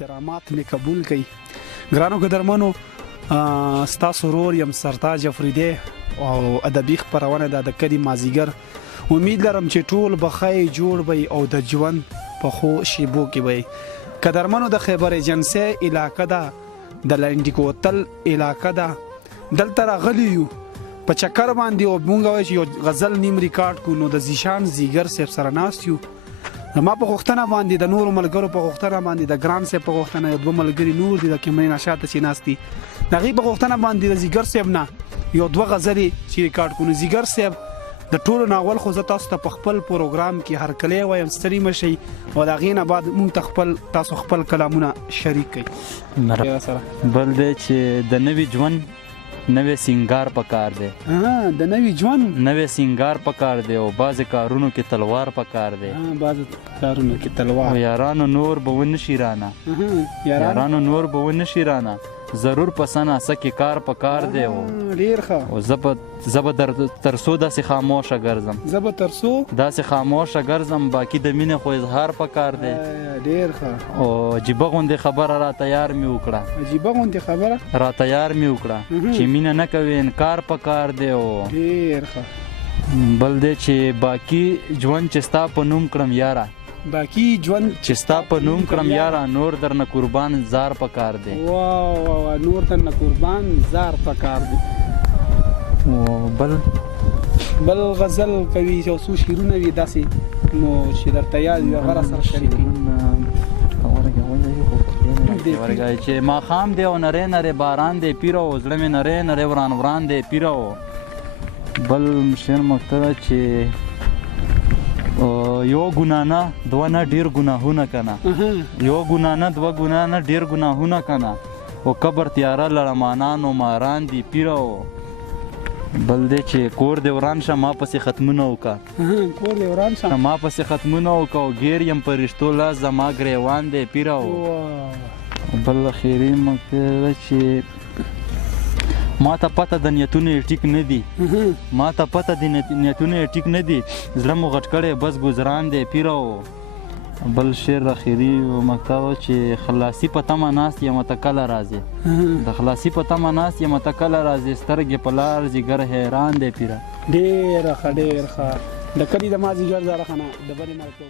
احترامات مې قبول کړي. ګرانو قدرمنو ستاسو ورور یم سرتاج افریدی او ادبي خپرونه د کدي مازیګر. امید لرم چې ټول بخای جوړ وي او د ژوند په خو شیبو کې وي. قدرمنو د خیبر ایجنسی علاقې ده، د لنډی کوتل علاقې ده، دلته راغلی یو په چکر باندې او مونږ وایو چې یو غزل نیم ریکارډ کو. نو د زیشان زیګر صاحب سره ناست یو. ما په غوښتنه باندې د نور ملګرو په غوښتنه باندې د ګران صاحب په غوښتنه یو دوه ملګري نور دي د کیمرې نشاته چې ناستي دغه په غوښتنه باندې د زیګر صاحب نه یو دوه غزلې چې ریکارډ کو. زیګر صاحب د ټولو ناول خو زه تاسو ته په خپل پروګرام کې هر کله وایم ستړي مشي او دا غینه بعد مونږ ته خپل تاسو خپل کلامونه شریک کړئ. بل دی چې د نوې ژوند نوې سنگار پکار دی. د نوې ژوند نوې سنگار پکار دی او بعض کارونو کې تلوار پکار دی. بعض کارونو کې تلوار. یارانو نور به ونشي رانه، یارانو نور به ونشي رانه، ضرور پسنه سکه کار پکار دی. او ډیر ښه. او زب ترسو داسې خاموشه ګرځم، زب ترسو داسې خاموشه ګرځم، باقي د مینې خو اظهار پکار دی. ډیر ښه. او عجیبه غوندې خبره را تیار می وکړه، عجیبه غوندې خبره را تیار می وکړه چې مینه نه کوي انکار پکار دی. او ډیر ښه. بل دی چې باقي ژوند چې ستا په نوم کړم یاره، باقي ژوند چې ستا په نوم کړم یاره، نور درنه قربان زار پکار دی. واه نور درنه قربان زار پکار دی. او بل غزل کوي چې څو شعرونه وي داسې نو چې درته یاد وي هغه سره شریکي. چې ماښام دی او نری نری باران دی پیره او زړه مې نری نری وران وران دی پیره. بل شعر مکتبه چې یو ګناه نه دوه نه ډیر ګناهونه کنه، یو ګناه نه دوه ګناه نه ډیر ګناهونه کنه، او قبر تیاره لړمانان او ماران دی پیره. بل دی چې کور دی وران شه ما پسې ختمونه وکړه، کور دی وران شه ما پسې ختمونه وکړه، او ګیر یم په رشتو لاس زما ګریوان دی پیره. بل اخیري مکتبه چې ما ته پته د نیتونو ټیک نه دي، ما ته پته د نیتونو ټیک نه دي، زړه مو غټ کړی بس ګزران دی پیره. بل شعر اخیري مکتبه چې خلاصي په تمه ناست یم ته کله راځي، د خلاصي په تمه ناست یم ته کله راځي، سترګې په لار ځیګر حیران دی پیره. ډېر ښه ډېر ښه. د کلي د مازیګر زاره خانه د بلې مرکو